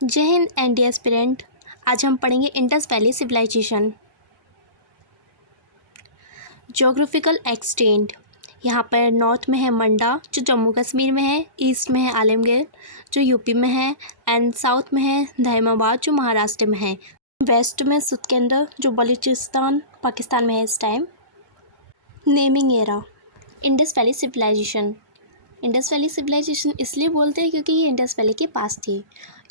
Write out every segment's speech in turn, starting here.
जय Hind ND aspirant. आज हम पढ़ेंगे Indus valley civilization. Geographical extent, यहाँ पर नॉर्थ में है मंडा जो जम्मू कश्मीर में है, ईस्ट में है आलमगीर जो यूपी में है, एंड साउथ में है धैमाबाद जो महाराष्ट्र में है, वेस्ट में सुतकेंद्र जो बलूचिस्तान पाकिस्तान में है इस time. Naming era, Indus valley civilization. Indus valley civilization इसलिए बोलते हैं क्योंकि ये इंडस वैली के पास थी।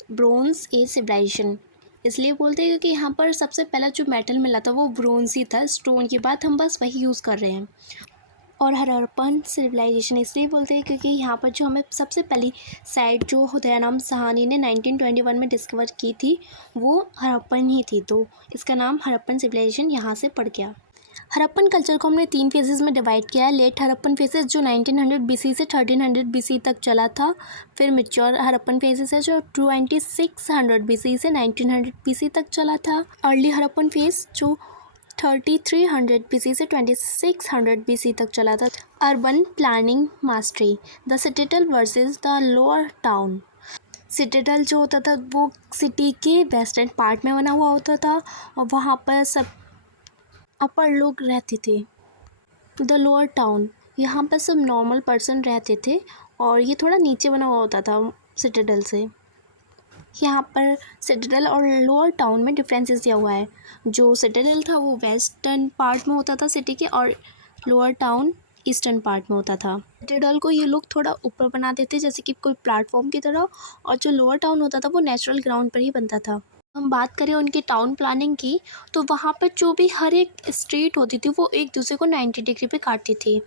ब्रोंज एज सिविलाइजेशन इसलिए बोलते हैं क्योंकि यहाँ पर सबसे पहला जो मेटल मिला था वो ब्रोंज ही था। स्टोन के बाद हम बस वही यूज़ कर रहे हैं। और हड़प्पन सिविलाइजेशन इसलिए बोलते हैं क्योंकि यहाँ पर जो हमें सबसे पहली साइट जो दयाराम साहनी ने 1921 में डिस्कवर की थी वो हड़प्पन ही थी, तो इसका नाम हड़प्पन सिविलाइजेशन यहाँ से पड़ गया। हड़प्पन कल्चर को हमने 3 फेजेस में डिवाइड किया है। लेट हड़प्पन फेजेस जो 1900 बीसी से 1300 बीसी तक चला था। फिर मैच्योर हड़प्पन फेजेस है जो 2600 बीसी से 1900 बीसी तक चला था। अर्ली हड़प्पन फेज जो 3300 बीसी से 2600 बीसी तक चला था। Urban planning mastery, the Citadel versus the lower town. Citadel जो होता था वो सिटी के वेस्टर्न पार्ट में बना हुआ होता था और वहाँ पर सब अपर लोग रहते थे। द लोअर टाउन, यहाँ पर सब नॉर्मल पर्सन रहते थे और ये थोड़ा नीचे बना हुआ होता था सिटाडेल से। यहाँ पर सिटाडेल और लोअर टाउन में डिफरेंसेस दिया हुआ है। जो सिटाडेल था वो वेस्टर्न पार्ट में होता था सिटी के और लोअर टाउन ईस्टर्न पार्ट में होता था। सिटाडेल को ये लोग थोड़ा ऊपर बना देते जैसे कि कोई प्लेटफॉर्म की तरह, और जो लोअर टाउन होता था वो नेचुरल ग्राउंड पर ही बनता था। हम बात करें उनकी टाउन प्लानिंग की तो वहाँ पर जो भी हर एक स्ट्रीट होती थी वो एक दूसरे को 90 डिग्री पे काटती थी।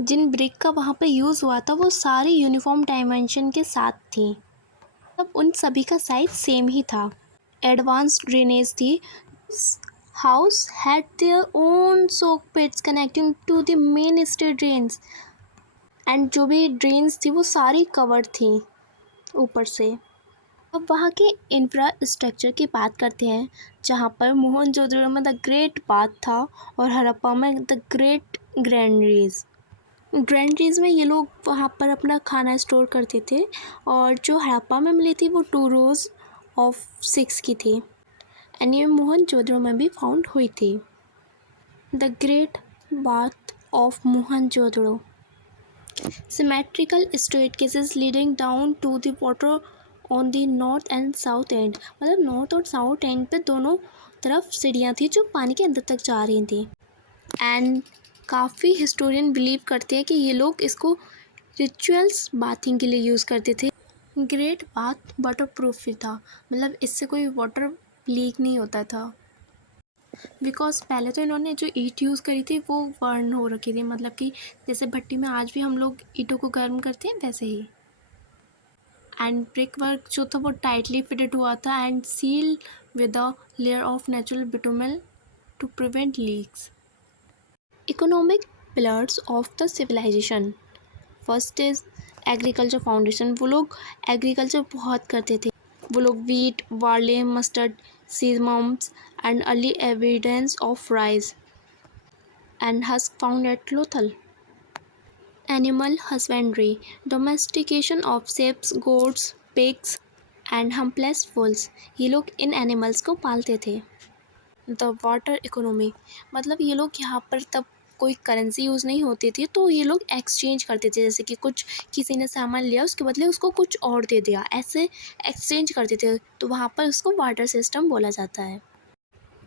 जिन ब्रिक का वहाँ पे यूज़ हुआ था वो सारी यूनिफॉर्म डायमेंशन के साथ थी, तब उन सभी का साइज सेम ही था। एडवांस्ड ड्रेनेज थी। House had their own soak pits connecting to the main street drains, and जो भी ड्रेन्स थी वो सारी कवर्ड थी ऊपर से। अब वहाँ के इंफ्रास्ट्रक्चर की बात करते हैं, जहाँ पर मोहनजोदड़ो में द ग्रेट बाथ था और हड़प्पा में द ग्रेट ग्रैंडरीज। ग्रैंडरीज में ये लोग वहाँ पर अपना खाना स्टोर करते थे, और जो हड़प्पा में मिली थी वो 2 rows ऑफ 6 की थी, एंड ये मोहनजोदड़ो में भी फाउंड हुई थी। The great bath of Mohenjodaro, symmetrical staircases leading down to the water on the north and south end, मतलब नॉर्थ और साउथ एंड पे दोनों तरफ सीढ़ियाँ थी जो पानी के अंदर तक जा रही थी। एंड काफ़ी हिस्टोरियन बिलीव करते हैं कि ये लोग इसको रिचुअल्स बाथिंग के लिए यूज़ करते थे। ग्रेट बाथ वाटर प्रूफ भी था, मतलब इससे कोई वाटर लीक नहीं होता था, बिकॉज पहले तो इन्होंने जो ईंट यूज़ करी थी वो बर्न हो रखी थी, मतलब कि जैसे भट्टी में आज भी हम लोग ईंटों को गर्म करते हैं वैसे ही। एंड ब्रिक वर्क जो था वो टाइटली फिटेड हुआ था and seal with a layer of natural bitumen to prevent leaks. Economic pillars of the civilisation, first is agriculture foundation. वो लोग एग्रीकल्चर बहुत करते थे। वो लोग wheat, barley, mustard, sesames and early evidence of rice and husk found at Lothal. Animal husbandry, domestication of sheeps, goats, pigs and humpless bulls. ये लोग इन animals को पालते थे। द वाटर इकोनॉमी, मतलब ये लोग यहाँ पर तब कोई करेंसी यूज़ नहीं होती थी तो ये लोग एक्सचेंज करते थे, जैसे कि कुछ किसी ने सामान लिया उसके बदले उसको कुछ और दे दिया, ऐसे एक्सचेंज करते थे, तो वहाँ पर उसको वाटर सिस्टम बोला जाता है।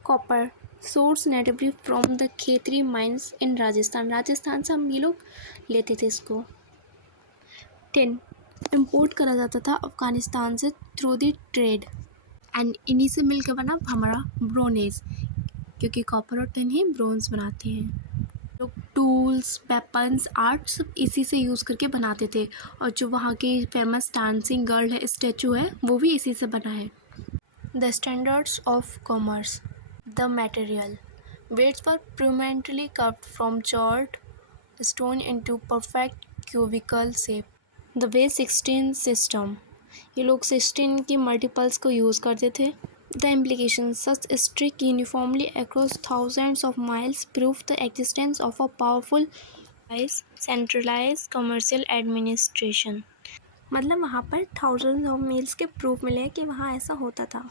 Copper source natively from the Khetri mines इन राजस्थान, राजस्थान से हम ये लोग लेते थे इसको। टिन इम्पोर्ट करा जाता था अफ़गानिस्तान से थ्रू द ट्रेड, एंड इन्हीं से मिलकर बना हमारा ब्रोनेज, क्योंकि कॉपर और टिन ही ब्रोंज बनाते हैं। लोग टूल्स, वेपन्स, आर्ट सब इसी से यूज़ करके बनाते थे, और जो वहाँ की फेमस डांसिंग गर्ल है स्टैचू है वो भी इसी से बना है। The standards of commerce, the material weights were predominantly carved from charred stone into perfect cubical shape. The way 16 system, ये लोग 16 की मल्टीपल्स को यूज़ करते थे। The implications, such strict uniformly across thousands of miles prove the existence of a powerful centralized commercial administration. मतलब वहाँ पर thousands of meals के प्रूफ मिले हैं कि वहाँ ऐसा होता था।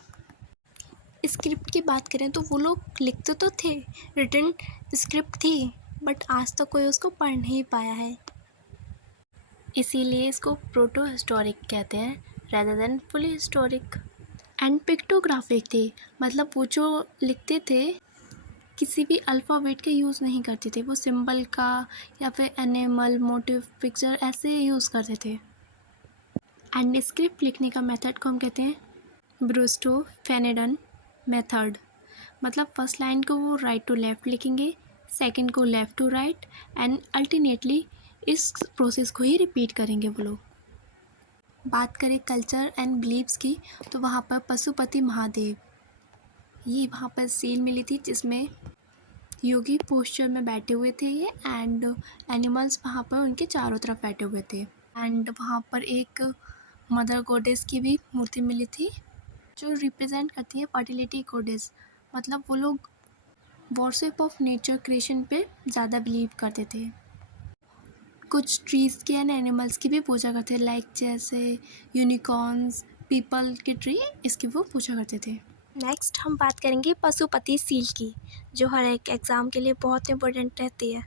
स्क्रिप्ट की बात करें तो वो लोग लिखते तो थे, रिटन स्क्रिप्ट थी, बट आज तक कोई उसको पढ़ नहीं पाया है, इसीलिए इसको प्रोटो हिस्टोरिक कहते हैं rather than fully historic. And pictographic थे, मतलब वो जो लिखते थे किसी भी अल्फ़ाबेट के यूज़ नहीं करते थे, वो सिंबल का या फिर एनिमल मोटिव पिक्चर ऐसे यूज़ करते थे। एंड स्क्रिप्ट लिखने का मेथड को हम कहते हैं ब्रूस्टो फेनेडन मेथड। मतलब फर्स्ट लाइन को वो राइट टू लेफ़्ट लिखेंगे, सेकंड को left to right, and alternately इस प्रोसेस को ही रिपीट करेंगे वो लोग। बात करें कल्चर एंड बिलीव्स की, तो वहाँ पर पशुपति महादेव, ये वहाँ पर सील मिली थी जिसमें योगी पोस्चर में बैठे हुए थे ये, एंड एनिमल्स वहाँ पर उनके चारों तरफ बैठे हुए थे। एंड वहाँ पर एक मदर गॉडेस की भी मूर्ति मिली थी जो रिप्रेजेंट करती है फर्टिलिटी गॉडेस। मतलब वो लोग वर्शिप ऑफ नेचर क्रिएशन पे ज़्यादा बिलीव करते थे। कुछ ट्रीज़ के एंड एनिमल्स की भी पूजा करते थे, लाइक जैसे यूनिकॉर्न्स, पीपल की ट्री, इसकी वो पूजा करते थे। नेक्स्ट हम बात करेंगे पशुपति सील की, जो हर एक एग्ज़ाम के लिए बहुत इंपॉर्टेंट रहती है।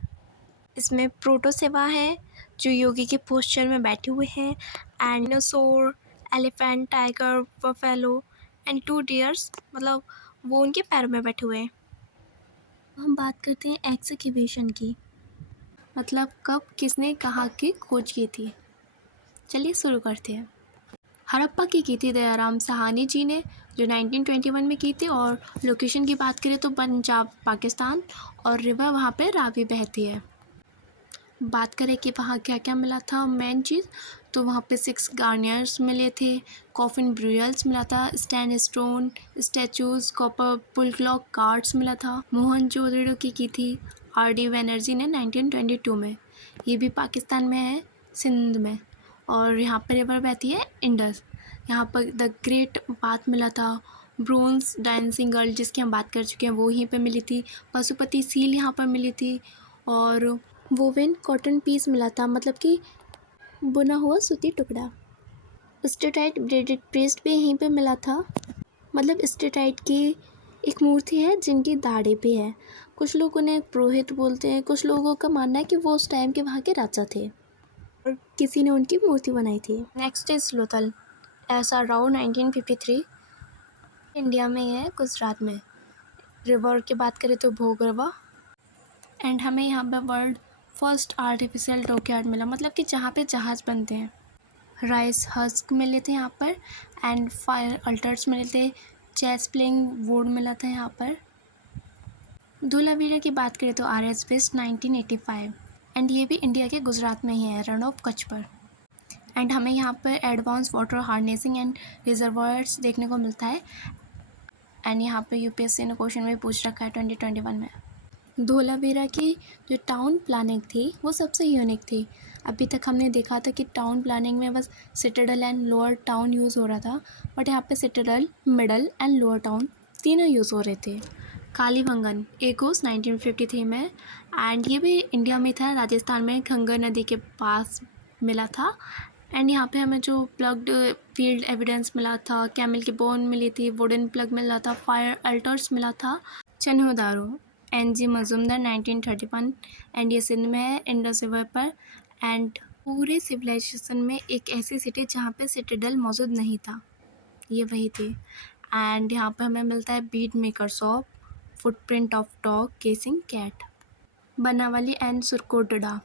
इसमें प्रोटो सेवा है जो योगी के पोस्चर में बैठे हुए हैं, and dinosaur, elephant, tiger, buffalo and 2 dears, मतलब वो उनके पैरों में बैठे हुए हैं। हम बात करते हैं एक्सकैवेशन की, मतलब कब किसने कहाँ की खोज की थी। चलिए शुरू करते हैं। हड़प्पा की थी दयाराम साहनी जी ने, जो 1921 में की थी, और लोकेशन की बात करें तो पंजाब पाकिस्तान, और रिवर वहाँ पे रावी बहती है। बात करें कि वहाँ क्या क्या मिला था मेन चीज़, तो वहाँ पे 6 गार्नियर्स मिले थे, कॉफिन ब्रूयल्स मिला था, स्टैंड स्टोन स्टैचूज़, कॉपर पुल क्लॉक कार्ड्स मिला था। मोहनजोदड़ो की थी RD बनर्जी ने 1922 में, ये भी पाकिस्तान में है, सिंध में, और यहाँ पर रिवर बहती है इंडस। यहाँ पर द ग्रेट बाथ मिला था, ब्रोंज डांसिंग गर्ल जिसकी हम बात कर चुके हैं वो यहीं पे मिली थी, पशुपति सील यहाँ पर मिली थी, और वोवेन कॉटन पीस मिला था, मतलब कि बुना हुआ सूती टुकड़ा। स्टेटाइट ब्रेडेड पेस्ट भी यहीं पे मिला था, मतलब स्टेटाइट की एक मूर्ति है जिनकी दाढ़ी पे है। कुछ लोग उन्हें पुरोहित बोलते हैं, कुछ लोगों का मानना है कि वो उस टाइम के वहाँ के राजा थे और किसी ने उनकी मूर्ति बनाई थी। Next is Lothal, SR Rao 1953, India में ही है, गुजरात में। रिवर की बात करें तो भोगरवा। एंड हमें यहाँ पे वर्ल्ड फर्स्ट आर्टिफिशियल डॉकयार्ड मिला, मतलब कि जहाँ पे जहाज़ बनते हैं। राइस हस्क मिले थे यहाँ पर, एंड फायर अल्टर्स मिले थे, चेस प्लेइंग वुड मिला था यहाँ पर। धोलावीरा की बात करें तो RS बेस्ट 1985, एंड ये भी इंडिया के गुजरात में ही है, रण ऑफ कच्छ पर। एंड हमें यहाँ पर advance water harnessing and reservoirs देखने को मिलता है, एंड यहाँ पे UPSC ने क्वेश्चन भी पूछ रखा है 2021 में। धोलावीरा की जो टाउन प्लानिंग थी वो सबसे यूनिक थी। अभी तक हमने देखा था कि टाउन प्लानिंग में बस Citadel and lower town use हो रहा था, बट यहाँ पे Citadel, middle and lower town तीनों यूज़ हो रहे थे। कालीबंगन एक उस 1953 में, एंड ये भी इंडिया में था, राजस्थान में खंगर नदी के पास मिला था। एंड यहाँ पे हमें जो प्लग्ड फील्ड एविडेंस मिला था, कैमल की बोन मिली थी, वुडन प्लग मिला था, फायर अल्टर्स मिला था। चन्हुदारो NG मजूमदार 1931, एंड ये सिंध में है, इंडस रिवर पर। एंड पूरे सिविलाइजेशन में एक ऐसी सिटी जहाँ पे सिटाडेल मौजूद नहीं था, ये वही थी। एंड यहाँ पे हमें मिलता है bead makers of, footprint of dog, chasing cat. Banawali and Surkotada,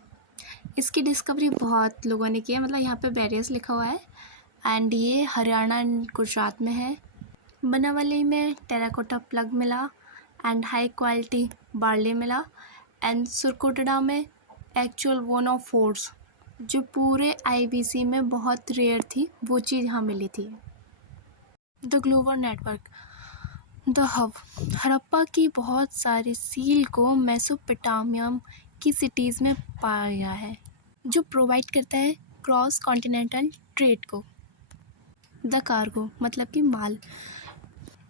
इसकी डिस्कवरी बहुत लोगों ने की है, मतलब यहाँ पे बैरियर्स लिखा हुआ है, एंड ये हरियाणा एंड गुजरात में है। बनावाली में टेराकोटा प्लग मिला, एंड हाई क्वालिटी बार्ले मिला, एंड सुरकोटडा में एक्चुअल वन ऑफ फोर्स, जो पूरे IBC में बहुत रेयर थी, वो चीज़ यहाँ मिली थी। The global network, the hub, Harappa की बहुत सारी सील को मेसोपोटामियम की सिटीज़ में पाया गया है, जो प्रोवाइड करता है क्रॉस कॉन्टिनेंटल ट्रेड को। द कार्गो, मतलब कि माल,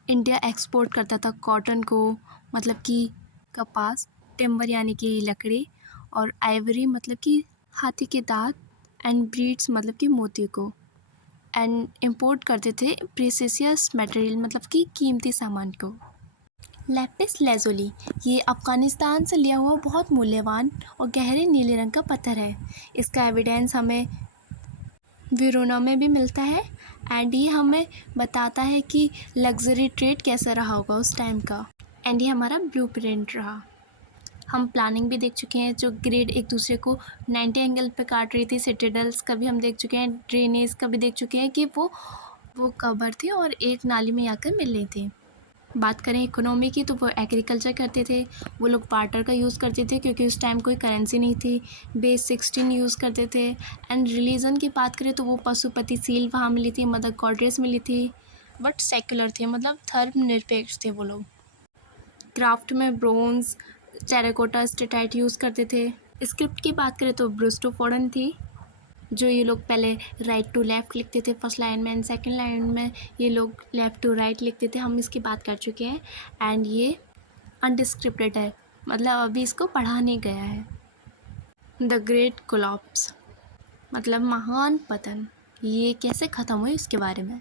इंडिया एक्सपोर्ट करता था कॉटन को, मतलब कि कपास, टिम्बर यानी कि लकड़ी, और आइवरी मतलब कि हाथी के दांत, एंड ब्रीड्स मतलब कि मोती को। एंड इम्पोर्ट करते थे प्रीसियस मटेरियल मतलब कि कीमती सामान को। लैपिस लेज़ुली ये अफ़गानिस्तान से लिया हुआ बहुत मूल्यवान और गहरे नीले रंग का पत्थर है। इसका एविडेंस हमें वेरोना में भी मिलता है एंड ये हमें बताता है कि लग्जरी ट्रेड कैसा रहा होगा उस टाइम का। एंड ये हमारा ब्लूप्रिंट रहा। हम प्लानिंग भी देख चुके हैं, जो ग्रिड एक दूसरे को 90 एंगल पे काट रही थी। सिटाडेल्स का भी हम देख चुके हैं, ड्रेनेज का भी देख चुके हैं कि वो कवर थी और एक नाली में आकर मिल रही थी। बात करें इकोनॉमी की तो वो एग्रीकल्चर करते थे। वो लोग बार्टर का यूज़ करते थे क्योंकि उस टाइम कोई करेंसी नहीं थी। बेस 16 यूज़ करते थे। एंड रिलीजन की बात करें तो वो पशुपति सील वहाँ मिली थी, मदर गॉडेस मिली थी, बट सेकुलर थे, मतलब धर्मनिरपेक्ष थे वो लोग। क्राफ्ट में ब्रोंज, टेराकोटा, स्टेटाइट यूज़ करते थे। स्क्रिप्ट की बात करें तो ब्रूस्टोफोरन थी, जो ये लोग पहले राइट टू लेफ़्ट लिखते थे फर्स्ट लाइन में, एंड सेकंड लाइन में ये लोग लेफ़्ट टू राइट लिखते थे। हम इसकी बात कर चुके हैं। एंड ये अनडिस्क्रिप्टेड है, मतलब अभी इसको पढ़ा नहीं गया है। द ग्रेट कोलैप्स मतलब महान पतन, ये कैसे ख़त्म हुई इसके बारे में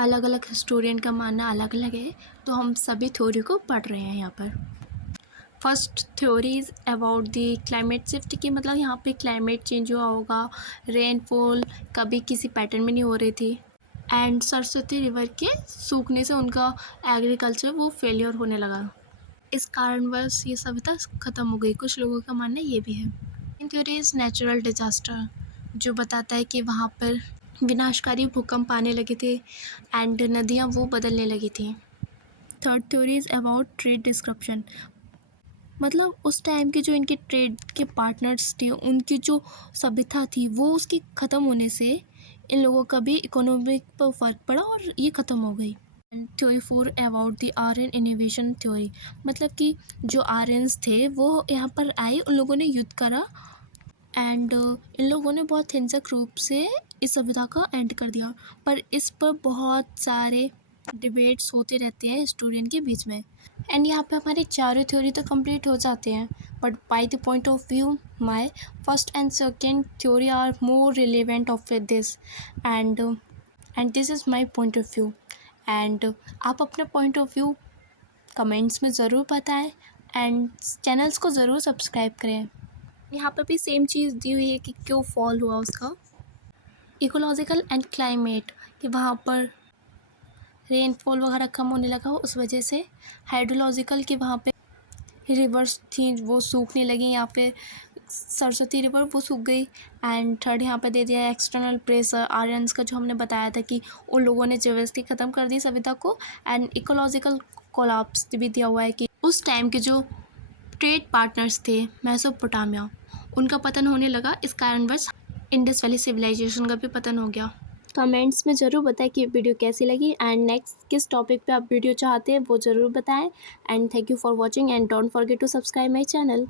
अलग अलग हिस्टोरियन का मानना अलग अलग है, तो हम सभी थ्योरी को पढ़ रहे हैं यहाँ पर। First theories about the climate shift की, मतलब यहाँ पे क्लाइमेट चेंज हुआ होगा, रेनफॉल कभी किसी पैटर्न में नहीं हो रही थी, एंड सरस्वती रिवर के सूखने से उनका एग्रीकल्चर वो फेलियर होने लगा। इस कारणवश ये सभ्यता ख़त्म हो गई, कुछ लोगों का मानना ये भी है। इन थ्योरीज नेचुरल डिजास्टर, जो बताता है कि वहाँ पर विनाशकारी भूकंप आने लगे थे एंड नदियाँ वो बदलने लगी थी। थर्ड थ्योरीज अबाउट ट्रेड डिस्क्रप्शन, मतलब उस टाइम के जो इनके ट्रेड के पार्टनर्स थे, उनकी जो सभ्यता थी वो उसकी ख़त्म होने से इन लोगों का भी इकोनॉमिक पर फ़र्क पड़ा और ये ख़त्म हो गई। And theory 4 about the Aryan innovation theory, मतलब कि जो आर्यंस थे वो यहाँ पर आए, उन लोगों ने युद्ध करा एंड इन लोगों ने बहुत हिंसक रूप से इस सभ्यता का एंड कर दिया। पर इस पर बहुत सारे डिबेट्स होते रहते हैं स्टूडेंट के बीच में। एंड यहाँ पे हमारे चारों थ्योरी तो कंप्लीट हो जाते हैं, but by the point of view my first and second theory are more relevant of this and this is my point of view. And आप अपने पॉइंट ऑफ व्यू कमेंट्स में ज़रूर बताएं एंड चैनल्स को ज़रूर सब्सक्राइब करें। यहाँ पर भी सेम चीज़ दी हुई है कि क्यों फॉल हुआ उसका। इकोलॉजिकल एंड क्लाइमेट, कि वहाँ पर रेनफॉल वगैरह कम होने लगा हो उस वजह से। हाइड्रोलॉजिकल, कि वहाँ पे रिवर्स थी वो सूखने लगी, यहाँ पे सरस्वती रिवर वो सूख गई। एंड थर्ड यहाँ पे दे दिया एक्सटर्नल प्रेशर, आर्यंस का, जो हमने बताया था कि उन लोगों ने जबरदस्ती ख़त्म कर दी सभ्यता को। एंड इकोलॉजिकल कोलैप्स भी दिया हुआ है कि उस टाइम के जो ट्रेड पार्टनर्स थे मेसोपोटामिया, उनका पतन होने लगा। इस कारणवश इंडस वैली सिविलाइजेशन का भी पतन हो गया। कमेंट्स में ज़रूर बताएं कि वीडियो कैसी लगी एंड नेक्स्ट किस टॉपिक पे आप वीडियो चाहते हैं वो ज़रूर बताएं। And thank you for watching and don't forget to subscribe my channel.